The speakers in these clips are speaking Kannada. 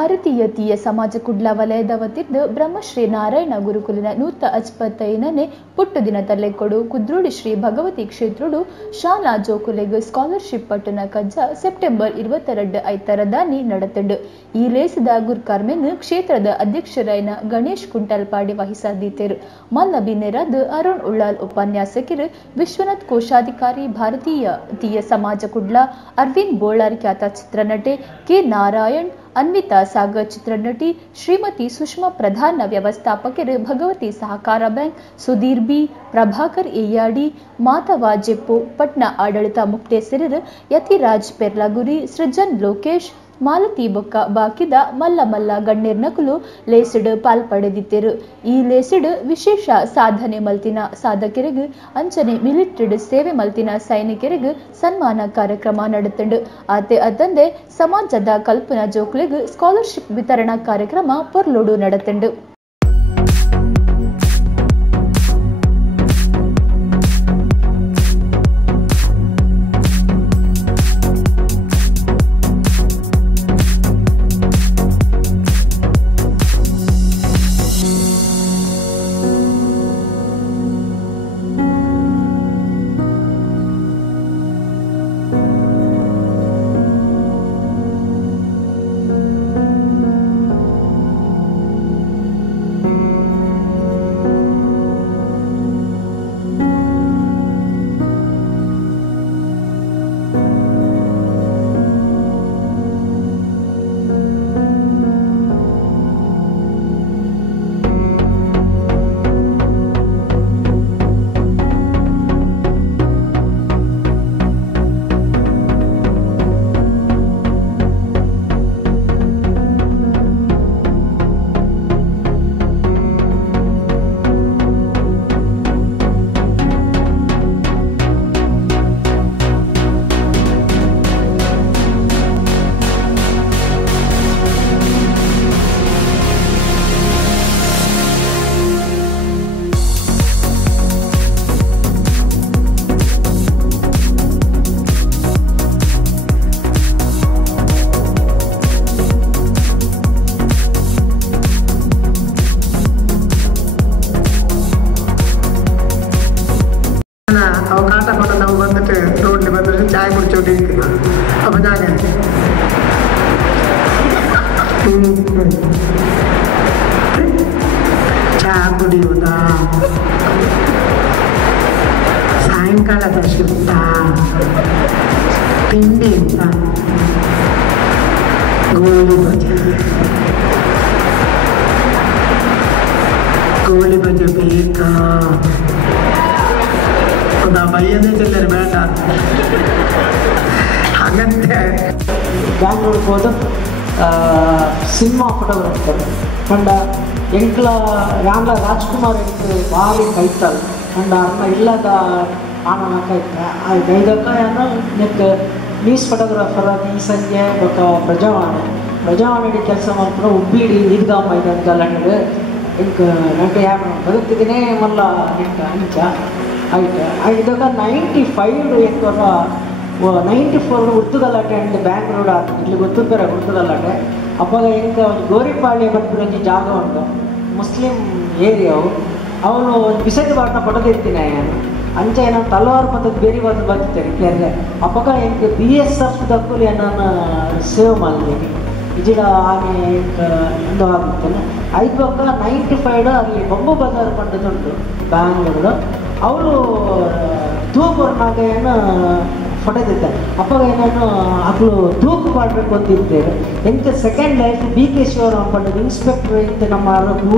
ಭಾರತೀಯ ಸಮಾಜ ಕುಡ್ಲ ವಲಯದ ವತಿಯಿಂದ ಬ್ರಹ್ಮಶ್ರೀ ನಾರಾಯಣ ಗುರುಕುಲಿನ 155ನೇ ಪುಟ್ಟು ದಿನ ತಲೆಕೊಡು ಕುದ್ರೋಡಿ ಶ್ರೀ ಭಗವತಿ ಕ್ಷೇತ್ರುಡು ಶಾಲಾ ಜೋಕುಲೆಗ್ ಸ್ಕಾಲರ್ಶಿಪ್ ಪಟ್ಟನ ಕಜ್ಜ ಸೆಪ್ಟೆಂಬರ್ 22 ಐತರದಾನಿ ನಡೆತಂಡು ಈ ಲೇಸಿದ ಗುರ್ಕಾರ್ಮೆನ್ ಕ್ಷೇತ್ರದ ಅಧ್ಯಕ್ಷರಾಯನ ಗಣೇಶ್ ಕುಂಟಲ್ಪಾಡಿ ವಹಿಸಾದೀತೇರು ಮಲ್ಲ ಬಿನ್ನೆರಾದ ಅರುಣ್ ಉಳ್ಳಾಲ್ ಉಪನ್ಯಾಸಕರು ವಿಶ್ವನಾಥ್ ಕೋಶಾಧಿಕಾರಿ ಭಾರತೀಯ ಸಮಾಜ ಕುಡ್ಲ ಅರವಿಂದ್ ಬೋಳಾರ್ ಖ್ಯಾತ ಚಿತ್ರನಟೆ ಕೆ ನಾರಾಯಣ್ ಅನ್ವಿತಾ ಸಾಗರ್ ಚಿತ್ರನಟಿ ಶ್ರೀಮತಿ ಸುಷ್ಮಾ ಪ್ರಧಾನ ವ್ಯವಸ್ಥಾಪಕರು ಭಗವತಿ ಸಹಕಾರ ಬ್ಯಾಂಕ್ ಸುಧೀರ್ ಬಿ ಪ್ರಭಾಕರ್ ಎಯ್ಯಾಡಿ ಮಾತವ ಜೆಪ್ಪು ಪಟ್ನಾ ಆಡಳಿತ ಮುಖ್ಯಸ್ಥರು ಯತಿರಾಜ್ ಪೆರ್ಲಗುರಿ ಸೃಜನ್ ಲೋಕೇಶ್ ಮಾಲತಿ ಬೊಕ್ಕ ಬಾಕಿದ ಮಲ್ಲ ಗಣ್ಯರ್ ನಕಲು ಲೇಸಿಡ್ ಪಾಲ್ಪಡೆದಿದ್ದರು ಈ ಲೇಸಿಡ್ ವಿಶೇಷ ಸಾಧನೆ ಮಲ್ತಿನ ಸಾಧಕರಿಗೆ ಅಂಚನೆ ಮಿಲಿಟರಿ ಸೇವೆ ಮಲ್ತಿನ ಸೈನಿಕರಿಗೆ ಸನ್ಮಾನ ಕಾರ್ಯಕ್ರಮ ನಡೆತಂಡು ಅದಂದೆ ಸಮಾಜದ ಕಲ್ಪನಾ ಜೋಕ್ಲಿಗೆ ಸ್ಕಾಲರ್ಶಿಪ್ ವಿತರಣಾ ಕಾರ್ಯಕ್ರಮ ಪೊರ್ಲೋಡು ನಡೆತಂಡು. ಅವಕಾಶ ಕೊಟ್ಟು ನಾವು ಬಂದಿട്ട് ರೋಡ್ಲಿ ಬಂದ್ರೆ ಚಾಯ್ ಕುಡಿಚೋണ്ടിരിക്കുന്നു അപ്പൊ ഞാൻ ಚಹಾ ಕುಡಿಯುವುದಾ ಸಾಯಂಕಾಲದ ಶಿಫ್ಟ ತಿಂಡಿ ಅಂತ ಗೋಳಿ ಬಜೆ ಬೇಕಾ ಬೈಯದೇ ಚಿಲ್ಲರೆ ಬೇಡ ಹಾಗಂತೆ ಬ್ಯಾಂಗ್ಳೂರ್ಗೆ ಹೋದ ಸಿನಿಮಾ ಫೋಟೋಗ್ರಾಫರ್ ಕಂಡ ಎಂಕ್ಲ ಯಾಂಗ್ಲ ರಾಜ್ಕುಮಾರ್ ಎಂಕ್ ಭಾರಿ ಕೈತಲ್ ಕಂಡ ಅನ್ನ ಇಲ್ಲದ ಆನನ ಕೈತ ಇದಕ್ಕ ಏನು ನೆಕ್ ನ್ಯೂಸ್ ಫೋಟೋಗ್ರಾಫರ್ ಈ ಸಂಜೆ ಬೊಕ್ಕ ಪ್ರಜಾವಾಣಿ ಕೆಲಸ ಮಾಡ್ಕೊಂಡು ಹುಬ್ಳಿಡಿ ಈದ್ಗಾ ಮೈದಾನದಲ್ಲ ಹೇಳಿ ಎಂಕ್ ನಂಗೆ ಯಾರು ಬದುಕ್ತಿದ್ದೀನಿ ಮಲ್ಲ ನೆಕ್ ಅಂಚ ಆಯ್ತು ಇದಕ್ಕೆ 95 ಎಂಕರ 94 ಉರ್ತುಗಲಾಟೆ ಅಂತ ಬ್ಯಾಂಗ್ಳೂರು ಆತ ಇಲ್ಲಿ ಗೊತ್ತಿರ್ತಾರೆ ಉರ್ತುಗಲಾಟೆ ಅಪ್ಪಾಗ ಎಂಕ ಒಂದು ಗೋರಿಪಾಳ್ಯ ಬಂದ್ಬಿಡೋದು ಜಾಗ ಉಂಟು ಮುಸ್ಲಿಂ ಏರಿಯಾವು ಅವನು ಒಂದು ಬಿಸೆದು ಬಾಟ್ನ ಪಡೆದಿರ್ತೀನಿ ನಾನು ಅಂಚ ಏನೋ ತಲವಾರು ಮತ್ತು ಬೇರೆ ಬಂದು ಬರ್ತಿದ್ದೇನೆ ಕೇಳಿದ್ರೆ ಅಪ್ಪಾಗ ಎಂಕ BSF ದಕ್ಕೂಲಿ ನಾನು ಸೇವ್ ಮಾಡಿದ್ದೀನಿ ಇಜಿಡ ಆನೆ ಒಂದು ಆಗುತ್ತೇನೆ ಐದು ಪಕ್ಕ 95 ಅಲ್ಲಿ ಬೊಂಬು ಬಜಾರ್ ಪಂಡದುಂಟು ಬ್ಯಾಂಗ್ಳೂರು ಅವರು ತೂಕೂರ್ನಾಗ ಏನು ಫೋಟೋದಿದ್ದಾರೆ ಅಪ್ಪಾಗ ಏನೇನು ಮಕ್ಕಳು ತೂಕು ಮಾಡಬೇಕು ಅಂತಿದ್ದೇವೆ ಎಂತ ಸೆಕೆಂಡ್ ಲೈಫ್ BK ಶಿವರಾಮ್ ಪಂಡದು ಇನ್ಸ್ಪೆಕ್ಟರ್ ಇಂತ ನಮ್ಮ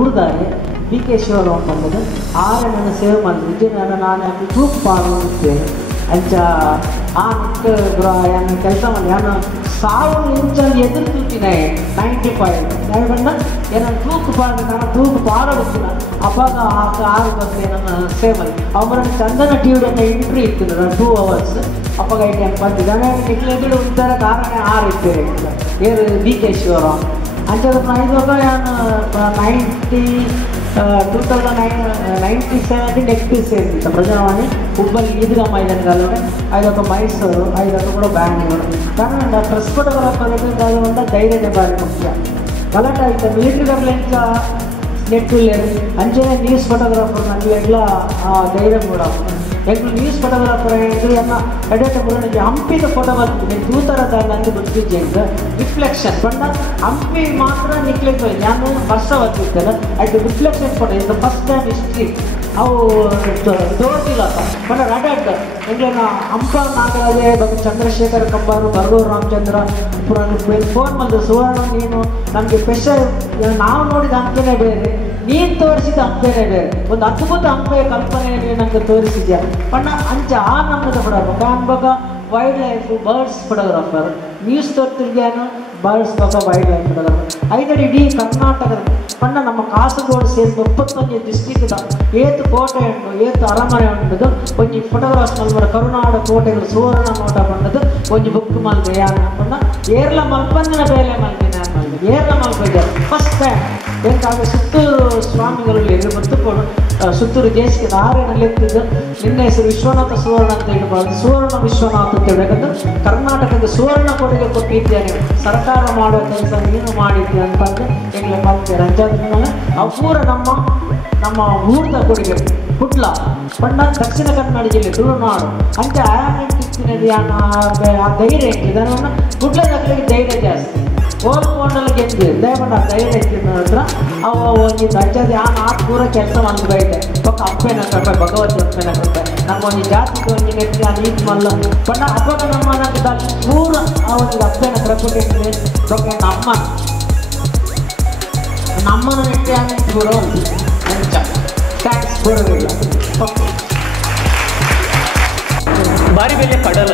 ಊರ್ದಾರೆ BK ಶಿವರಾಮ್ ಪಂಡದು ನಾನು ಸೇವ್ ಮಾಡಿದ್ದೆ ನಾನು ತೂಕು ಮಾಡುತ್ತಿದ್ದೇನೆ ಅಂಚ ಆ ನಿಟ್ಟು ಕೆಲಸ ಮಾಡಿ ನಾನು 1000 ಇಂಚಲ್ಲಿ ಎದುರು ತೂತಿನೇ 95 ನಾನು ಬಂದ ಏನನ್ನು ತೂಕು ಪಾಡು ನಾನು ತೂಕು ಪಾಡೋಗ್ತೀನಿ ಅಪ್ಪಾಗ ಆರು ಬಂದು ನನ್ನ ಸೇವಲ್ಲಿ ಅವರ ಚಂದನ ಟಿವಿಯನ್ನು ಇಂಟ್ರಿ ಇತ್ತು 2 hours ಅಪ್ಪಾಗ ಐಟಮ್ ಬಂದಿದ್ದೆ ನಾನು ಎದುರು ಉತ್ತರ ಕಾರಣ 6 ಇದ್ದೇವೆ ಏರು BK ಶಿವರಾಮ್ ಅಂಚೆ ಇವಾಗ ನಾನು 2097 ನೆಕ್ಸ್ಟ್ ಸೇರಿತ್ತು ಪ್ರಜಾವಾಣಿ ಹುಬ್ಬಳ್ಳಿ ಈದ್ಗಾ ಮೈದಾನದಲ್ಲೇ ಐದೊಂದು ಮೈಸೂರು ಐದೊಂದು ಕೂಡ ಬ್ಯಾಂಗ್ಳೂರು ಕನ್ನಡ ಪ್ರೆಸ್ ಫೋಟೋಗ್ರಾಫರ್ ಧೈರ್ಯನೇ ಭಾರಿ ಮುಖ್ಯ ಗಲಾಟೆ ಆಯ್ತು ಮಿಲಿಟರಿ ಗರ್ಲೆಂಚ ನೆಟ್ಟುಲ್ಲೆ ಅಂಚನೆ ನ್ಯೂಸ್ ಫೋಟೋಗ್ರಾಫರ್ ನನಗೆ ಎಲ್ಲ ಧೈರ್ಯ ಕೂಡ ಎಗ್ಲು ನ್ಯೂಸ್ ಫೋಟೋಗ್ರಾಫರ್ ಹೇಳಿದ್ರು ಅನ್ನ ಎಡೆಟ ನನಗೆ ಹಂಪಿದ ಫೋಟೋ ಬರ್ತೀನಿ ತೂತರದ ನಂದು ಗೊತ್ತಿದ್ದೆ ಅಂತ ರಿಫ್ಲೆಕ್ಷನ್ ಬಣ್ಣ ಹಂಪಿ ಮಾತ್ರ ನಿಕ್ಲಿಕ್ಕೆ ನಾನು ವರ್ಷ ಬರ್ತಿದ್ದಲ್ಲ ಅದು ರಿಫ್ಲೆಕ್ಷನ್ ಫೋಟೋ ಇದು ಫಸ್ಟ್ ಟೈಮ್ ಹಿಸ್ಟ್ರಿ ಅವು ತೋರಿಸಿಲ್ಲ ಬಣ್ಣ ರಡಾಡ್ ಎಂಗ್ಲನ್ನ ಹಂಪ ನಾಗರಾಜೆ ಬಗ್ಗೆ ಚಂದ್ರಶೇಖರ್ ಕಂಬಾರು ಬರ್ಗೂರು ರಾಮಚಂದ್ರ ಫೋನ್ ಬಂದು ಸುವರ್ಣ ನೀನು ನಮಗೆ ಸ್ಪೆಷಲ್ ನಾವು ನೋಡಿದ ಹಂಪೆನೇ ಬೇರೆ ನೀನು ತೋರಿಸಿದ ಹಂಪೆನೇ ಬೇರೆ ಒಂದು ಅದ್ಭುತ ಹಂಪೆಯ ಕಲ್ಪನೆಯನ್ನು ನಮಗೆ ತೋರಿಸಿದ್ಯಾ ಬಣ್ಣ ಅಂಚ ಆ ನಮ್ಮದು ಫೋಟೋಗ್ರಾಫರ್ ಅನ್ಬಾಗ wild life birds photographer news ತೋರ್ತಿರ್ಗ್ಯಾನು ಬರ್ಡ್ಸ್ ಬಗ್ಗೆ ವೈಲ್ಡ್ ಲೈಫ್ ಫೋಟೋಗ್ರಾಫರ್ ಐದರ ಇಡೀ ಕರ್ನಾಟಕದ ಬಣ್ಣ ನಮ್ಮ ಕಾಸರಗೋಡು ಸೇರಿ 31 ಡಿಸ್ಟ್ರಿಕ್ಟ್ ಏತು ಕೋಟೆ ಉಂಟು ಏತು ಅರಮನೆ ಉಂಟು ಒಂಜಿ ಫೋಟೋಗ್ರಾಫ್ ಮಲ್ಪರ ಕರುನಾಡ ಕೋಟೆಗಳು ಸುವರ್ಣ ನೋಟ ಬಂದದ್ದು ಒಂಜಿ ಬುಕ್ ಮಲ್ಪೆ ಯಾರು ಬಣ್ಣ ಏರ್ಲ ಮಲ್ಪಂದಿನ ಬೇಲೆ ಮಲ್ಪೆ ನಾನು ಮಲ್ಪೆ ಏರ್ಲ ಮಲ್ಪೆ ಫಸ್ಟ್ ಟೈಮ್ ಬೇಕಾದ್ರೆ ಸುತ್ತೂರು ಸ್ವಾಮಿಗಳಲ್ಲಿ ಎಲ್ಲಿ ಬರ್ತುಕೊಂಡು ಸುತ್ತೂರು ಜೇಸಿಗೆ ನಾರಾಯಣಲ್ಲಿ ಎತ್ತಿದ್ದು ನಿನ್ನ ಹೆಸರು ವಿಶ್ವನಾಥ ಸುವರ್ಣ ಅಂತ ಹೇಳ್ಬಾರ್ದು ಸುವರ್ಣ ವಿಶ್ವನಾಥ ಅಂತ ಹೇಳಬೇಕಂತ ಕರ್ನಾಟಕದ ಸುವರ್ಣ ಕೊಡುಗೆ ಕೊಟ್ಟಿದ್ದೇನೆ ಸರ್ಕಾರ ಮಾಡುವ ಕೆಲಸ ನೀನು ಮಾಡಿದ್ದೆ ಅಂತಂದು ಹೆಂಗೆ ಮಾಡ್ತೇವೆ ರಂಜಾದ್ಮೇಲೆ ಅವು ಪೂರ ನಮ್ಮ ಊರದ ಕೊಡುಗೆ ಕುಡ್ಲ ಪಂಡ ದಕ್ಷಿಣ ಕನ್ನಡ ಜಿಲ್ಲೆ ತುಳುನಾಡು ಅಂಚೆ ಆಯಾಮಿತ್ತಿನది ಆ ಧೈರ್ಯ ಇದನ್ನು ಕುಡ್ಲದಾಗಲಿಗೆ ಧೈರ್ಯ ಜಾಸ್ತಿ ಓಲ್ಕೊಂಡಲ್ಲಿ ಗೆದ್ದು ದಯಪಂಡ ಧೈರ್ಯ ಇತ್ತಿನ ಹತ್ರ ಅವು ಒಂದು ಅಂಚದೆ ಆ ಪೂರ ಕೆಲಸ ಒಂದು ಬೈತೆ ಪಕ್ಕ ಅಪ್ಪೇನ ಕೃಪೆ ಭಗವತಿ ಅಪ್ಪೇನ ಕೃಪೆ ನಮ್ಮೊಂದು ಜಾತಿಗೆ ಒಂದು ನೆಟ್ಟಿ ಅದು ಇದು ಮಲ್ಲ ಬಣ್ಣ ಅಪ್ಪಗ ನಮ್ಮ ನನಗೆ ಪೂರ ಆ ಒಂದು ಅಪ್ಪೇನ ಕೃಪೆ ಪಕ್ಕ ನಮ್ಮನ ನೆಟ್ಟಿ ಆಗಿ ಪೂರ ಒಂದು ಅಂಚ ಟ್ಯಾಕ್ಸ್ ಬರೋದಿಲ್ಲ ಬಾರಿ ಬೆಲೆ ಕಡಲ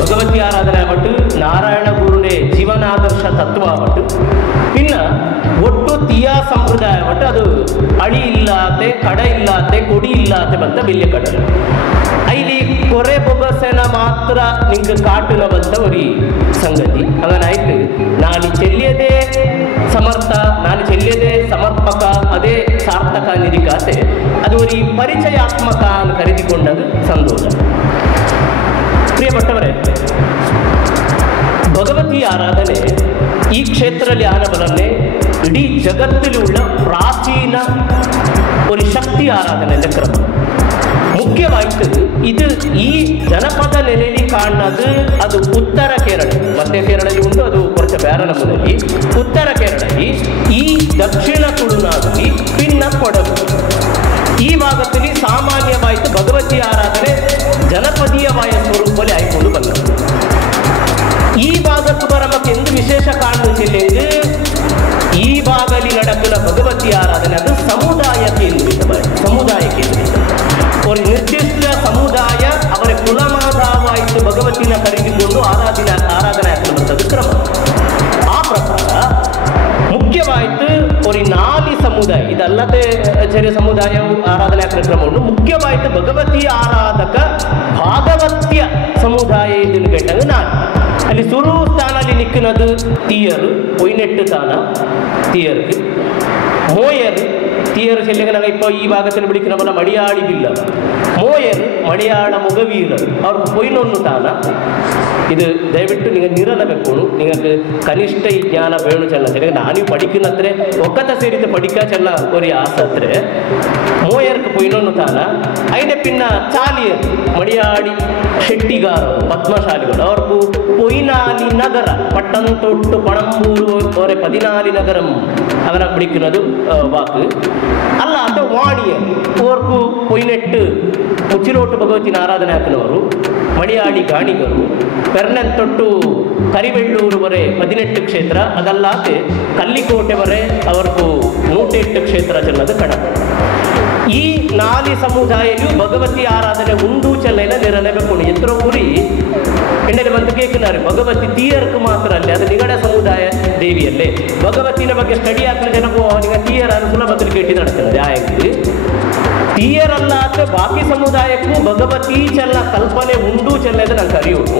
ಭಗವತಿ ಆರಾಧನೆ ಆಗ್ಬಿಟ್ಟು ನಾರಾಯಣ ಗುರುನೇ ಜೀವನಾದರ್ಶ ತತ್ವ ಆಗ್ಬಿಟ್ಟು ಇನ್ನು ಒಟ್ಟು ತೀಯಾ ಸಂಪ್ರದಾಯ ಆಗ್ಬಿಟ್ಟು ಅದು ಅಳಿ ಇಲ್ಲಾತೆ ಕಡ ಇಲ್ಲಾತೆ ಕೊಡಿ ಇಲ್ಲಾತೆ ಬಂತ ಬೆಲೆ ಕಡಲ ಐಲಿ ಕೊರೆ ಬೊಗಸೆನ ಮಾತ್ರ ನಿಂಗೆ ಕಾಟುನ ಬಂತ ಒರಿ ಸಂಗತಿ ಹಂಗನಾಯ್ತು ನಾನು ಚೆಲ್ಲಿಯದೇ ಸಮರ್ಥ ನಾನು ಚೆಲ್ಲಿಯದೇ ಸಮರ್ಪಕ ಅದೇ ಸಾರ್ಥಕ ನಿಧಿಕಾತೆ ಅದು ಒರಿ ಪರಿಚಯಾತ್ಮಕ ಅಂತ ಕರೆದುಕೊಂಡದು ಸಂತೋಷ. ಪ್ರಿಯಪಟ್ಟವರೇ, ಭಗವತಿ ಆರಾಧನೆ ಈ ಕ್ಷೇತ್ರದಲ್ಲಿ ಆನಬಲನ್ನೇ ಇಡೀ ಜಗತ್ತಲ್ಲಿ ಉಳ್ಳ ಪ್ರಾಚೀನ ಒಂದು ಶಕ್ತಿ ಆರಾಧನೆ ಕ್ರಮ ಮುಖ್ಯವಾಯಿತು. ಇದು ಈ ಜನಪದ ನೆಲೆಯಲ್ಲಿ ಕಾಣದು ಅದು ಉತ್ತರ ಕೇರಳ, ಮಧ್ಯ ಕೇರಳದಲ್ಲಿ ಉಂಟು, ಅದು ಕೊಂಚ ಬೇರೆ ನಮ್ಮದಲ್ಲಿ. ಉತ್ತರ ಕೇರಳದಲ್ಲಿ ಈ ದಕ್ಷಿಣ ತುಳುನಾಡಲ್ಲಿ ಪಿನ್ನ ಕೊಡಗು ಈ ಭಾಗದಲ್ಲಿ ಸಾಮಾನ್ಯವಾಯಿತು ಭಗವತಿ ಆರಾಧನೆ ಜನಪದೀಯವಾದ ಸ್ವರೂಪದಲ್ಲಿ ಆಯ್ಕೊಂಡು ಬಂದರು. ಈ ಭಾಗಕ್ಕೆ ಬರಬೇಕು ಎಂದು ವಿಶೇಷ ಕಾಣುವ ಜಿಲ್ಲೆಗೆ ಈ ಭಾಗದಲ್ಲಿ ನಡಕಿನ ಭಗವತಿ ಆರಾಧನೆ ಅದು ಸಮುದಾಯ ಕೇಂದ್ರಿತ, ಸಮುದಾಯ ಕೇಂದ್ರಿತ. ಒಂದು ನಿರ್ದಿಷ್ಟ ಸಮುದಾಯ ಅವರ ಕುಲಮಾಧಾವಾಯಿತು ಭಗವತಿನ ಕರೆದುಕೊಂಡು ಆರಾಧನೆ ಆಗ್ತದೆ ಕ್ರಮ. ಆ ಪ್ರಕಾರ ಮುಖ್ಯವಾಯಿತು ಒಂದು 4 ಸಮುದಾಯ, ಇದಲ್ಲದೆ ಚರ್ಯ ಸಮುದಾಯ ಆರಾಧನೆ ಕ್ರಮವನ್ನು ಮುಖ್ಯವಾಯಿತು ಭಗವತಿ ಆರಾಧಕ ಭಾಗವತ್ಯ ಸಮುದಾಯ ಇದನ್ನು ಕೇಟಾಗ ನಾನು ಅಲ್ಲಿ ಸುರು ಸ್ಥಾನಲ್ಲಿ ನಿಕ್ಕಿನದು ತೀಯರು ಒಯ್ನೆಟ್ಟು ತಾನ ತೀಯರ್ಗೆ ಮೋಯರು ತೀಯರು ಚೆಲ್ಲಿಗೆ ನನಗೆ ಇಪ್ಪ ಈ ಭಾಗದಲ್ಲಿ ಬಿಡಿಕಿನವಲ್ಲ ಮಡಿಯಾಳಿ ಬಿಲ್ಲ ಮೋಯರು ಮಡಿಯಾಳ ಮುಗವೀರರು ಅವ್ರ ಪೊಯ್ನೊಂದು ತಾನ. ಇದು ದಯವಿಟ್ಟು ನಿಮಗೆ ನಿರಲಬೇಕು, ನಿಮಗೆ ಕನಿಷ್ಠ ಈ ಜ್ಞಾನ ಬೇಣು ಚೆಲ್ಲ ನಾನು ಪಡಿಕಿನತ್ರೆ ಒಕ್ಕತ ಸೇರಿದ ಪಡಿಕ ಚೆಲ್ಲ ಕೊರಿ ಆಸತ್ರೆ ಮೋಯರ್ಗೆ ಪೊಯ್ನೊಂದು ತಾನ. ಐದೆ ಪಿನ್ನ ಚಾಲಿಯರು ಮಡಿಯಾಡಿ ಶೆಟ್ಟಿಗಾರರು ಪದ್ಮಶಾಲಿಗಳು ಅವ್ರಿಗೂ ಪೊಯ್ನಾಲಿ ನಗರ ಪಟ್ಟಂತೊಟ್ಟು ಪಣಂಬೂರು ಅವರೇ 14 ನಗರಂ ಅವರ ಬಿಡಿಕಿನದು ವಾಕು ಅಲ್ಲ ಅಂತ ವಾಣಿಯರು ಅವ್ರಿಗೂ ಪೊಯ್ನೆಟ್ಟು ಮುಚ್ಚಿರೋಟು ಭಗವತಿನ ಆರಾಧನೆ ಹಾಕಿನವರು ಮಡಿಯಾಳಿ ಗಾಣಿಗರು ಪೆರ್ನೆಂತೊಟ್ಟು ಕರಿವೆಳ್ಳೂರುವರೆ 18 ಕ್ಷೇತ್ರ ಅದಲ್ಲಾತೆ ಕಲ್ಲಿಕೋಟೆವರೆ ಅವ್ರಿಗೂ 108 ಕ್ಷೇತ್ರ ಚೆಲ್ಲದು ಕಡಪ. ಈ 4 ಸಮುದಾಯವು ಭಗವತಿ ಆರಾಧನೆ ಉಂಡು ಚೆಲ್ಲ ನಿರಲೇಬೇಕು. ಎತ್ತರ ಊರಿ ಎಣ್ಣೆ ಬಂದು ಕೇಳಿನಾರೆ ಭಗವತಿ ತೀಯರ್ಕ್ ಮಾತ್ರ ಅಲ್ಲಿ ಅದು ನಿಗಡ ಸಮುದಾಯ ದೇವಿಯಲ್ಲೇ ಭಗವತಿನ ಬಗ್ಗೆ ಸ್ಟಡಿ ಹಾಕಿದ ಜನಕ್ಕೂ ಅವನಿಗೆ ತೀಯರ ಸುಲಭದಲ್ಲಿ ಕೇಟಿ ನಡೆಸ್ತದೆ. ಆಯ್ತು ತೀಯರಲ್ಲಾದ್ರೆ ಬಾಕಿ ಸಮುದಾಯಕ್ಕೂ ಭಗವತಿ ಚೆಲ್ಲ ಕಲ್ಪನೆ ಉಂಡು ಚೆಲ್ಲದ ನಾನು ಕರೆಯುವುದು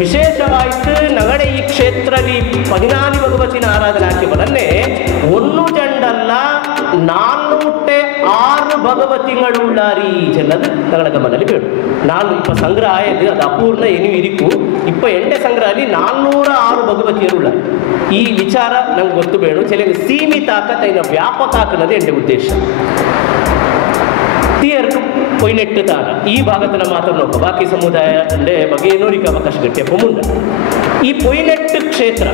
ವಿಶೇಷವಾಯಿತು. ನಗಡೆ ಈ ಕ್ಷೇತ್ರದಲ್ಲಿ 14 ಭಗವತಿನ ಆರಾಧನೆ ಹಾಕಿ ಬರನ್ನೇ 1 ಜಂಡಲ್ಲ 406 ಭಗವತಿ ಭಗವತಿಗಳುಳ್ಳಾರಿ ಚೆಲ್ಲದು ನನ್ನ ಗಮನದಲ್ಲಿ ಬೇಡ. ನಾನು ಇಪ್ಪ ಸಂಗ್ರಹ ಆಯದು ಅದು ಅಪೂರ್ಣ ಏನು ಇರಿಕು ಇಪ್ಪ ಎಂಟೆ ಸಂಗ್ರಹದಲ್ಲಿ 406 ಭಗವತಿಯರುಳ್ಳ. ಈ ವಿಚಾರ ನಂಗೆ ಗೊತ್ತು ಬೇಡ. ಚೆಲ್ಲಿಗೆ ಸೀಮಿತ ಆಕತ್ತೈನ ವ್ಯಾಪಕ ಹಾಕುന്നത് ಎಂಟೆ ಉದ್ದೇಶ. ತೀಯರ್ಕು ಪೊಯ್ನೆಟ್ಟು ತಾನ ಈ ಭಾಗದ ಮಾತ್ರ ನೋಕ ಬಾಕಿ ಸಮುದಾಯ ಬಗ್ಗೆ ಏನೋರಿಗೆ ಅವಕಾಶ ಗಟ್ಟಿಯಪ್ಪ ಮುಂದೆ ಈ ಪೊಯ್ನೆಟ್ಟು ಕ್ಷೇತ್ರ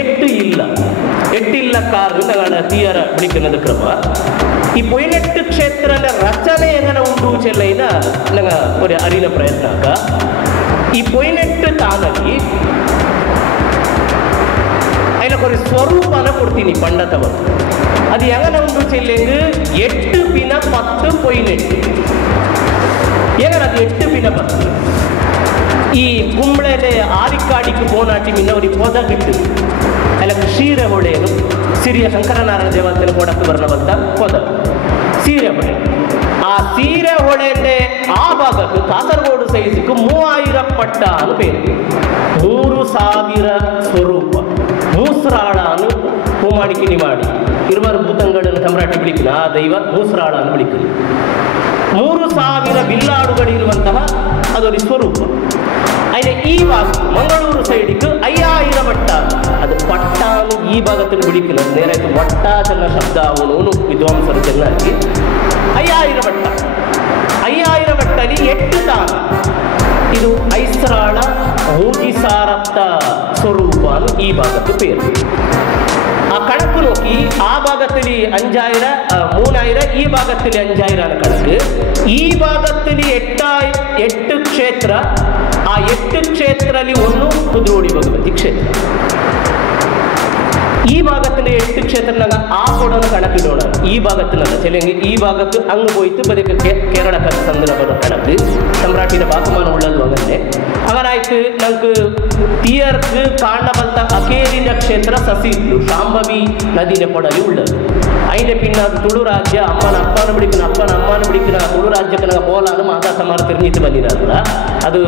ಎಟ್ಟಿಲ್ಲ ಕಾರಣ ತೀಯರ ಬಿಡಿಕನದ ಕ್ರಮ ಈ ಪೊಯ್ನೆಟ್ಟು ಕ್ಷೇತ್ರದ ರಚನೆ ಹೆಂಗನ ಉಂಟು ಚೆಲ್ಲೈನ ನಂಗೆ ಒಂದು ಅರಿನ ಪ್ರಯತ್ನ ಆಗ ಈ ಪೊಯ್ನೆಟ್ಟು ತಾನಲ್ಲಿ അതിനെ കുറേ സ്വരൂപന കൊടുത്തിന് പണ്ടത്തവർ. അത് എങ്ങനെ ഉണ്ട് ചെല്ലെങ്കിൽ 8 പിന്നെ 10 പൊയിനെട്ട് എങ്ങനെ അത് 8 പിന്നെ 10 ഈ കുമ്പളയിലെ ആലിക്കാടിക്ക് പോനാട്ടി പിന്നെ ഒരു പൊത കിട്ടും അല്ല ക്ഷീര ಹೊಳೆಯನು ಸಿರಿಯ ಶಂಕರನಾರಾಯಣ ದೇವಸ್ಥಾನ ಕೊಡಕ್ಕೆ ಬರಲವಂತ ಪೊದ ಸೀರೆ ಹೊಳೆ. ಆ ಸೀರೆ ಹೊಳೆಯ ಆ ಭಾಗಕ್ಕೆ ಕಾಸರಗೋಡು ಸೈಜಿಗೆ 3000 ಪಟ್ಟ ಅನ್ನು ಬೇರೆ 3000 ಸ್ವರೂಪ ಮೂಸ್ರಾಳನು ಹೂಮಾಡಿಕಿನಿ ಮಾಡಿ ಇರುವರು ಭೂತಂಗಳನ್ನು ತಮರಾಟಿ ಬಿಳಿಕಿನ ಆ ದೈವ ಮೂಸ್ರಾಳನ್ನು ಬಿಳಿಕಿನಿ 3000 ಬಿಲ್ಲಾಡುಗಳಿರುವಂತಹ ಅದೊಂದು ಸ್ವರೂಪ. അതിന് ഈ ഭാഗം മംഗളൂരു സൈഡിക്ക് 5000 വട്ട അത് പട്ടാന്ന് ഈ ഭാഗത്തിൽ വിളിക്കുന്നത് നേരെ വട്ട ചെന്ന ശബ്ദാവുന്നു വിദ്വാംസർ ചെന്നാക്കി 5000 വട്ട 5000 വട്ടಲಿ 8 താന ಇದು ಐಸ್ರಾಳ ಮೂಗಿಸಾರತ್ತ ಸ್ವರೂಪ ಈ ಭಾಗಕ್ಕೆ ಪೇರು. ಆ ಕಣಕು ನೋಕಿ ಆ ಭಾಗದಲ್ಲಿ 5000 3000 ಈ ಭಾಗದಲ್ಲಿ 5000 ಕಣಕು ಈ ಭಾಗದಲ್ಲಿ 8 ಕ್ಷೇತ್ರ. ಆ 8 ಕ್ಷೇತ್ರದಲ್ಲಿ ಒಂದು ಕುದ್ರೋಳಿ ಭಗವತಿ ಕ್ಷೇತ್ರ. ಈ ಭಾಗത്തിൽ 8 ಕ್ಷೇತ್ರನಾಗ ಆ ಕೊಡೋನು ಕಣಕಿಡೋಣ ಈ ಭಾಗത്തിനല്ല ചെല്ലെങ്കിൽ ഈ ഭാഗത്ത് അങ്ങ് പോയിട്ട് പതുക്കെ കേരളക്കാർ സന്ദർഭം കണക്ക് സമ്രാട്ടിന്റെ ഭാഗമാണ് ഉള്ളത്. അങ്ങനായിട്ട് നമുക്ക് തീയർക്ക് കാണബಂತ ಅಕೇರಿನ ಕ್ಷೇತ್ರ ಸಸಿಲು ಶಾಂಭವಿ ನದಿಯ ಕೊಡಲಿ ಉಳ್ಳದು. അതിന്റെ പിന്നെ തുളു ರಾಜ್ಯ ಅಮ್ಮನ ಅಪ್ಪನ ಬಿಡಿക്കുന്ന ಅಪ್ಪನ ಅಮ್ಮನ ಬಿಡಿക്കുന്ന ತುಳು ರಾಜ್ಯಕ್ಕೆ ನಂಗೆ போலான்னு ಮಾತಾ ಸಮಾರ ತಿರ್ನಿತ್ತು ಬಂದಿರಲ್ಲ ಅದು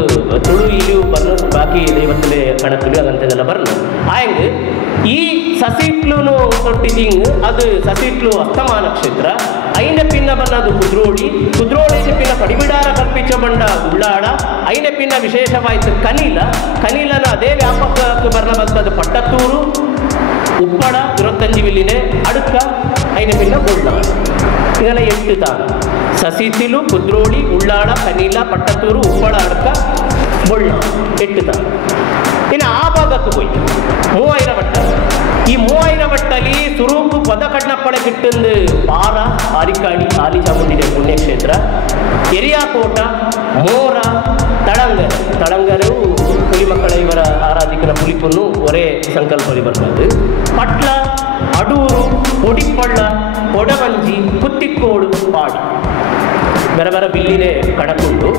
ತುಳು ಇಲು ಬರ್ನು ಬಾಕಿ ದೈವത്തിലെ ಕಣಕಲು അങ്ങനത്തെಲ್ಲ ಬರ್ನು ಆಯಂಗ್ ಈ ಸಸಿಟ್ಲುನು ತೊಟ್ಟಿದಿಂಗ್ ಅದು ಸಸಿಟ್ಲು ಅಸ್ತಮಾನ ಕ್ಷೇತ್ರ. അതിന്റെ പിന്നെ ಬಂದದು ಕುದ್ರೋಳಿಗೆ പിന്നെ ಪಡಿಬಿಡಾರ ಕಲ್ಪಿಸ ಬಂಡ ಉಳ್ಳಾಡ. അതിന്റെ പിന്നെ ವಿಶೇಷವಾಯಿತು ಕನೀಲನ ಅದೇ ವ್ಯಾಪಕಕ್ಕೆ ಬರಲಬಂತದ್ದು ಪಟ್ಟತ್ತೂರು ಉಪ್ಪಳ 25 ವಿಲ್ಲಿನೆ ಅಡುಕ അതിന്റെ പിന്നെ ಉಳ್ಳಾಡ. ಇದೆಲ್ಲ 8 ತಾನ ಸಸಿತಿಲು ಕುದ್ರೋಳಿ ಉಳ್ಳಾಡ ಕನೀಲ ಪಟ್ಟತ್ತೂರು ಉಪ್ಪಳ ಅಡುಕ ಬೊಳ್ಳ 8 ತಾನ. ಇನ್ನು ಆ ಭಾಗಕ್ಕೆ ಹೋಗಿ 3000 ವಟ್ಟ. ಈ 3000 ವಟ್ಟಲ್ಲಿ ಸುರೂಪು ಪದಕಡ್ನಪ್ಪಳ ಕಿಟ್ಟಂದು ಪಾರ ಆರಿಕಾಡಿ ಆಲಿ ಚಾಮುಂಡಿಯ ಪುಣ್ಯಕ್ಷೇತ್ರ ಎರಿಯಾಕೋಟ ಮೋರ ತಳಂಗರು ಪುಲಿ ಮಕ್ಕಳ ಇವರ ಆರಾಧಿಕರ ಪುಲಿಪನ್ನು ಒರೇ ಸಂಕಲ್ಪದಲ್ಲಿ ಬರ್ತದೆ. ಪಟ್ಲ ಅಡೂರು ಪೊಡಿಪಳ್ಳ ಕೊಡವಂಜಿ ಕುತ್ತಿಕ್ಕೋಡು ಪಾಡಿ ಬೇರೆ ಬೇರೆ ಬಿಲ್ಲಿನೇ ಕಣಕೊಂಡು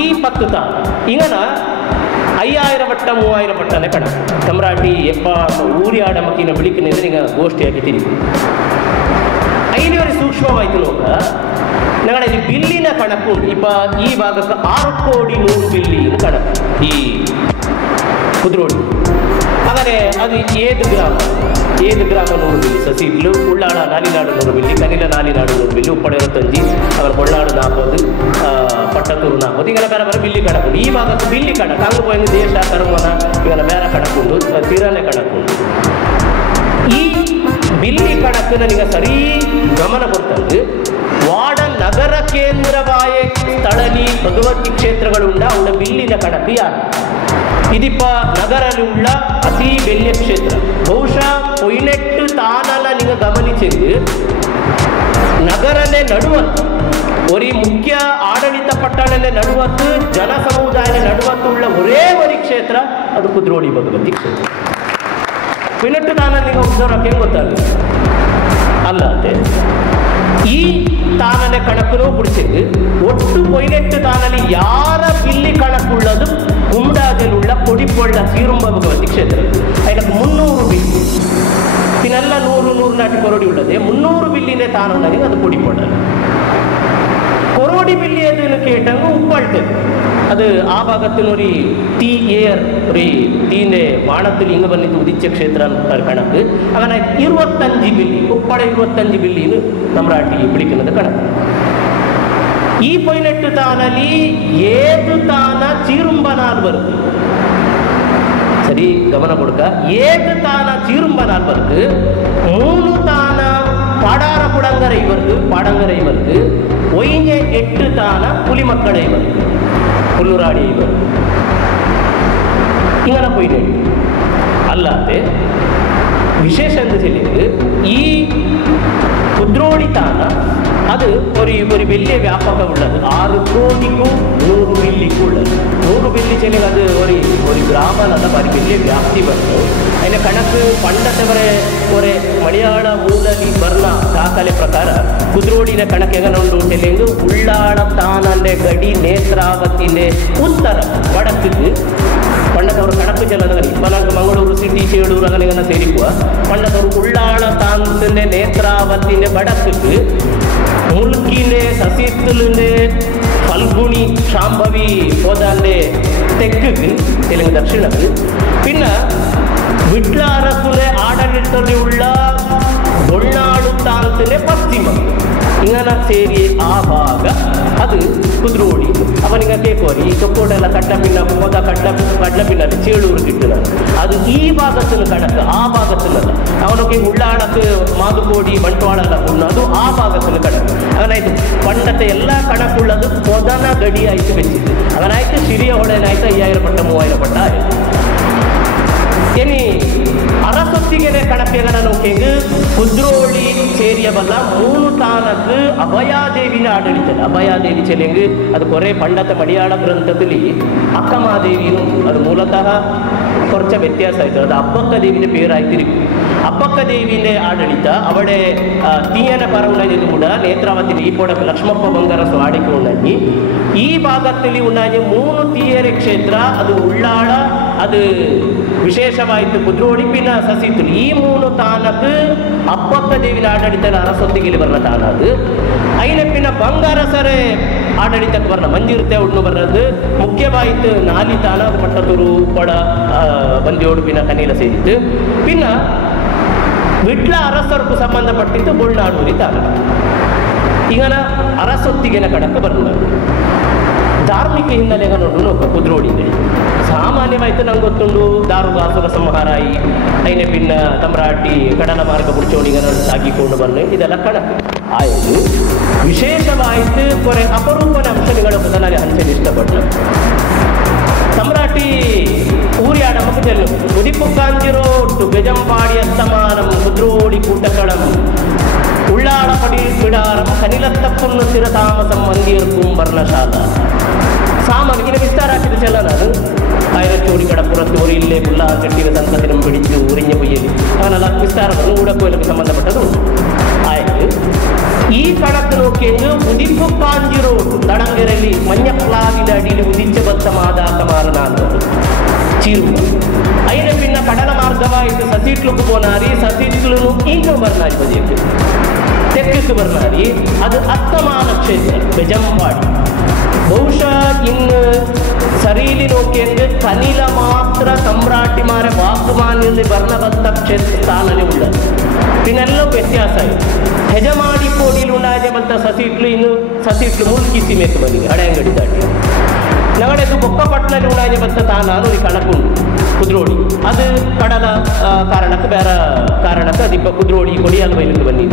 ಈ 10 ತಾನ ಇಂಗನ 5000 ವಟ್ಟ 3000 ವಟ್ಟನೇ ಕಣ ಸಮ್ರಾಟಿ ಎಪ್ಪ ಊರಿ ಆಡ ಮಕ್ಕಿನ ಬಿಳಿಕಿನಿಂದ ಈಗ ಗೋಷ್ಠಿಯಾಗಿ ತಿರುಗಿ 5 ಸೂಕ್ಷ್ಮವಾಯಿತು ನೋಗ ഞങ്ങളുടെ ഈ ബില്ലിനെ കണക്കുണ്ട്. ഇപ്പൊ ഈ ഭാഗത്ത് 6 കോടി 100 ബില്ലിന് കണക്ക് ഈ കുതിരോടി. അങ്ങനെ അത് ഏത് ഗ്രാമം 100 ബില്ലി സസീറ്റില് ഉള്ളാട നാലിനാട് 100 ബില്ലി കനില നാലിനാട് 100 ബില്ലി ഉപ്പട 25 അവർ കൊള്ളാട് 40 പട്ടത്തൂർ 40 ഇങ്ങനെ ಬೇರೆ ಬೇರೆ ಬಿಲ್ಲಿ ಕಣಕುಂಡು. ಈ ಭಾಗಕ್ಕೆ ಬಿಲ್ಲಿ ಕಣಕು ಹಂಗೆ ಹೋಗಿ ದೇಶ ಕರ್ಮನ ಇವೆಲ್ಲ ಬೇರೆ ಕಣಕುಂಡು ತೀರನೆ ಕಣಕುಂಡು. ಈ ಬಿಲ್ಲಿ ಕಣಕನ್ನ ನಿಮಗೆ ಸರಿ ಗಮನ ಕೊಡ್ತಂದು ವಾಡ ನಗರ ಕೇಂದ್ರವಾಯ ಸ್ಥಳಲಿ ಭಗವತಿ ಕ್ಷೇತ್ರಗಳುಂಡ ಅವಳ ಬಿಲ್ಲಿನ ಕಣಕು ಯಾರು ಇದಿಪ್ಪ ನಗರಲ್ಲ ಅತಿ ಬೆಳ್ಳಿಯ ಕ್ಷೇತ್ರ. ಬಹುಶಃ ಪೊಯ್ನೆಟ್ಟು ತಾನಲ್ಲ ನೀವು ಗಮನಿಸಿದ್ದು ನಗರನೇ ನಡುವತ್ತು ஒரு ಮುಖ್ಯ ಆಡಳಿತ ಪಟ್ಟಣನೇ ನಡುವತ್ತು ಜನ ಸಮುದಾಯದ ನಡುವತ್ತುಳ್ಳ ಒರೇ ಒಂದು ಕ್ಷೇತ್ರ ಅದು ಕುದ್ರೋಳಿ ಭಗವತಿ ಕ್ಷೇತ್ರ. ಪೊಯ್ನೆಟ್ಟು ತಾನ ನೀವು ಉದ್ಧವರಕ್ಕೆ ಗೊತ್ತಾಗುತ್ತೆ ಅಲ್ಲ ಅಂತೆ ಈ ತಾನನೆ ಕಣಕ್ಕೂ ಬಿಡಿಸಿದ್ದು ಒಟ್ಟು ಪೊಯ್ನೆಟ್ಟು ತಾನಲ್ಲಿ ಯಾರ ಬಿಲ್ಲಿ ಕಣಕ್ಕುಳ್ಳದು ಕುಂಡಾಜಲುಳ್ಳ ಕೊಡಿಪೊಳ್ಳ ಸೀರುಂಬ ಭಗವತಿ ಕ್ಷೇತ್ರ. ಅದಕ್ಕೆ 300 ಬಿಲ್ಲಿ പിന്നെല്ല 100 നാട്ടി കൊറോടി ഉള്ളത് 300 ബില്ലിന്റെ താനുണ്ടെങ്കിൽ അത് പൊടിപ്പൊടൽ. കൊറോടി ബില്ല് ഏതെന്ന് കേട്ടെങ്കിൽ ഉപ്പൾട്ട് അത് ആ ഭാഗത്തിനൊരു തീ ഏർ ഒരു തീൻ്റെ വാണത്തിൽ ഇങ്ങ് വന്നിട്ട് ഉദിച്ച ക്ഷേത്രം കണക്ക് അങ്ങനെ 25 ബില്ലി ഉപ്പട 25 ബില്ലിന്ന് നമ്മുടെ നാട്ടിൽ പിടിക്കുന്നത് കണക്ക്. ഈ 18 താനലി ഏത് താന ಚೀರುಂಬನಾಲ್ ಬರುತ್ತೆ ಸರಿ ಗಮನ ಕೊಡ್ಕ ಏದು ತಾನ ಚೀರುಂಬನಾಲ್ ಬರುತ್ತೆ 3 ತಾನ ಪಾಡಾರ ಪುಡಂಗರ ಇವರ್ದು ಒಯ್ಯೆ 8 ತಾನ ಪುಲಿ ಮಕ್ಕಳ ಇವರ್ದು ಪುಲ್ಲುರಾಡಿ ಇವರ್ದು ഇങ്ങനെ പോയിട്ട് അല്ലാതെ വിശേഷം എന്താ ചെല്ലിട്ട് ഈ കുദ്രോടി താന അത് ഒരു വലിയ വ്യാപകമുള്ളത് 6 കോടിക്കും 100 ബില്ലിക്കും ഉള്ളത്. 100 ബില്ലി ചെല്ലുക അത് ഒരു ഗ്രാമനല്ല വലിയ വ്യാപ്തി വന്നു. അതിൻ്റെ കണക്ക് പണ്ടത്തെ ഒരു മലയാള ಮೂಲಲಿ ಬರ್ನ ದಾಖಲೆ ಪ್ರಕಾರ ಕುದ್ರೋಡಿನ ಕಣಕ್ಕೆ ಎങ്ങനെ ಉಂಟು ಚೆಲ್ಲಿಂದು ಉಳ್ಳಾಳ ತಾನಂದೆ ಗಡಿ ನೇತ್ರಾವತಿನೇ ಉತ್ತರ ವಡಕ್ಕಿದ್ದು പണ്ടത്തവർ കണക്ക് ചെല്ലുന്നത് ഇപ്പം നമുക്ക് മംഗളൂർ സിറ്റി ചേടൂർ അങ്ങനെ ಸೇರಿക്കുക പണ്ടത്തവർ ഉള്ളാള താനത്തിൻ്റെ നേത്രാവത്തിൻ്റെ വടക്കിട്ട് മുൽക്കിൻ്റെ സസ്യത്തിലിൻ്റെ ഫൽഗുണി ശാംഭവി പോതാൻ്റെ തെക്ക് തെലുങ്ക് ദക്ഷിണക്ക് പിന്നെ വിട്ല അരസിലെ ആടലിട്ടുള്ള ഒള്ളാളു താനത്തിൻ്റെ പശ്ചിമം ഇങ്ങനെ ಸೇರಿ ಆ ಭಾಗ ಅದು ಕುದ್ರೋಡಿ. ಅವನಿಗೆ ಕೇಕೋರಿ ಈ ಚೊಕ್ಕೋಡೆಲ್ಲ ಕಡ್ಲಪಿನ್ನ ಹೋದ ಕಡ್ಲಪಿನ್ನಲ್ಲಿ ಚೇಳೂರು ಕಿಟ್ಟದ ಅದು ಈ ಭಾಗത്തിൽ ಕಣക്ക് ಆ ಭಾಗത്തിലല്ല. ಅವನಿಗೆ ಉಳ್ಳಾಳಕ್ಕೆ ಮಾದುಕೋಡಿ ಬಂಟ್ವಾಳ ಉಣ್ಣು ಅದು ಆ ಭಾಗത്തിൽ ಕಣക്ക്. ಅವನಾಯ್ತು ಪಂಡತೆ ಎಲ್ಲ ಕಣಕ್ಕುಳ್ಳದು ಮೊದಲ ಗಡಿ ಆಯ್ತು ಬೆಚ್ಚಿದ್ದು ಅವನಾಯ್ತು ಸಿರಿಯ ಹೊಳೆನಾಯ್ತು 5000 ಪಟ್ಟ 3000 ಪಟ್ಟ ಆಯ್ತು. ഇനി അറസൊത്തിങ്ങനെ കണക്കെങ്ങനെ നോക്കിയെങ്കിൽ കുദ്രോളി ചേരിയവല്ല 3 താനക്ക് അഭയാദേവിനെ ആടಳಿತದ അഭയാദേವಿ ചെല്ലെങ്കിൽ അത് കുറേ പണ്ടത്തെ മലയാള ഗ്രന്ഥത്തിൽ അക്കമാദേവിയും അത് ಮೂಲತಃ കുറച്ച് വ്യത്യാസമായിട്ട് അത് അപ്പക്കദേവിൻ്റെ പേരായിട്ടിരിക്കും. അപ്പക്കദേവിൻ്റെ ആಡಳಿತ അവിടെ തീയന പറവുണ്ടായത് ಕೂಡ ನೇತ್ರಾವತಿ ಈ ಪೋಡ ಲಕ್ಷ್ಮಪ್ಪ ಬಂಗಾರಸು ಆಡಿಕೆ ಉಂಡಿ ಈ ಭಾಗದಲ್ಲಿ ಉಂಡಾಗಿ 3 തീയരെ ಕ್ಷೇತ್ರ ಅದು ಉಳ್ಳಾಳ ಅದು ವಿಶೇಷವಾಯಿತು ಕುದ್ರೋಡಿ ಪಿನ್ನ ಸಸಿತುಲು ಈ 3 ತಾನಕ್ಕೆ ಅಪ್ಪಕ್ಕ ದೇವಿನ ಆಡಳಿತದ ಅರಸೊತ್ತಿಗೆ ಬರಲ ತಾನ ಅದು ಐನ ಪಿನ್ನ ಬಂಗಾರಸರೇ ಆಡಳಿತಕ್ಕೆ ಬರಲ ಮಂಜಿರುತ್ತೆ ಉಣ್ಣು ಬರೋದು ಮುಖ್ಯವಾಯಿತು 4 ತಾನ ಪಟ್ಟತೂರು ಪಡ ಬಂದಿಯೋಡು ಪಿನ್ನ ಕನೀಲ ಸೇರಿತ್ತು ಪಿನ್ನ ವಿಟ್ಲ ಅರಸರ್ಗೂ ಸಂಬಂಧಪಟ್ಟಿದ್ದು ಬೊಳ್ನಾಡೂರಿ ತಾನ ಈಗನ ಅರಸೊತ್ತಿಗೆನ ಕಡಕ್ಕೆ ಬರಲ್ಲ. ಧಾರ್ಮಿಕ ಹಿನ್ನೆಲೆಗೆ ನೋಡು ಕುದ್ರೋಡಿದೆ ಸಾಮಾನ್ಯವಾಯ್ತು ನಂಗೆ ಗೊತ್ತುಂಡು ದಾರುಗಾಸುರ ಸಂಹಾರಾಯಿ ಐನೆ ಪಿನ್ನ ತಮ್ರಾಟಿ ಕಡಲ ಮಾರ್ಗ ಮುಚ್ಚೋಡಿಗನ ಸಾಗಿಕೊಂಡು ಬಂದು ಇದೆಲ್ಲ ಕಣಕ್ಕೆ ಆಯಿತು. ವಿಶೇಷವಾಯಿತು ಕೊರೆ ಅಪರೂಪದ ಅಂಶಗಳ ಬದಲಾಗಿ ಹಂಚಲು ಇಷ್ಟಪಟ್ಟು ತಮ್ರಾಟಿ ಊರಿಯಾಡ ಮಕ್ಕಳು ಉದಿಪು ಕಾಂಜಿರೋಟ್ಟು ಬೆಜಂಪಾಡಿ ಅಸ್ತಮಾನಂ ಕುದ್ರೋಡಿ ಕೂಟಕಳಂ ಉಳ್ಳಾಳ ಪಡಿ ಬಿಡಾರಂ ಕನಿಲತ್ತಪ್ಪನ್ನು ಸ್ಥಿರತಾಮಸಂ ಮಂದಿರ್ಕುಂ ಬರ್ಣಶಾಲ സാമാനിക്കിനെ വിസ്താരാക്കിയത് ചെല്ലാനാണ്. ആയിരത്തോടി കടപ്പുറത്ത് ഒരു ഇല്ലേ പുള്ള കെട്ടിയുടെ സംഘത്തിനും പിടിച്ച് ഉറിഞ്ഞ പൊയ്യൽ അങ്ങനെയുള്ള വിസ്താരം ഊടക്കോയിലൊക്കെ സംബന്ധപ്പെട്ടതും ആയിട്ട് ഈ കണക്ക് നോക്കിയെങ്കിൽ ഉദിപ്പു കാഞ്ചിറോ തടങ്കരലി മഞ്ഞപ്ലാവിൻ്റെ അടിയിൽ ഉദിച്ച ബദ്ധമാതാക്കമാറുന്നാണ് ചീരുമ്പ അതിനെ പിന്നെ കടല മാർഗമായിട്ട് സസീറ്റിലേക്ക് പോനാരി സസീറ്റിലും ഇങ്ങ് പറഞ്ഞാൽ മതിയേക്ക് തെക്ക് പറഞ്ഞാൽ അത് അത്തമാന ക്ഷേത്രം ബെജംപാടി ಬಹುಶಃ ಇನ್ನು ಸರೀಲಿ ನೋಕಿಯಂಗೆ ಕನಿಲ ಮಾತ್ರ ಸಮ್ರಾಟಿಮಾರ ವಾಕುಮಾನ್ಯಲ್ಲಿ ಬರ್ಣಬದ್ಧ ಕ್ಷೇತ್ರ ಸ್ಥಾನನೇ ಉಳ್ಳದು ಇನ್ನೆಲ್ಲವೂ ವ್ಯತ್ಯಾಸ ಇದೆ. ಹೆಜಮಾಡಿ ಕೋಡಿಲು ಉಂಡಾಜೆ ಬಂತ ಸಸೀಟ್ಲು ಇನ್ನು ಸಸೀಟ್ಲು ಮುಲ್ಕಿಸಿ ಮೇತು ಬನ್ನಿ ಹಳೆಯಂಗಡಿ ದಾಟಿ ನಗಡೆದು ಬೊಕ್ಕಪಟ್ಟಣದಲ್ಲಿ ಉಂಡಾಜೆ ಬಂತ ತಾನು ಈ ಕಣಕ್ಕುಂಡು ಕುದ್ರೋಡಿ ಅದು ಕಡಲ ಕಾರಣಕ್ಕೆ ಬೇರೆ ಕಾರಣಕ್ಕೆ ಅದಿಪ್ಪ ಕುದ್ರೋಡಿ ಕೊಡಿಯಲ್ ಬೈಲಿಕ್ಕೆ ಬನ್ನಿ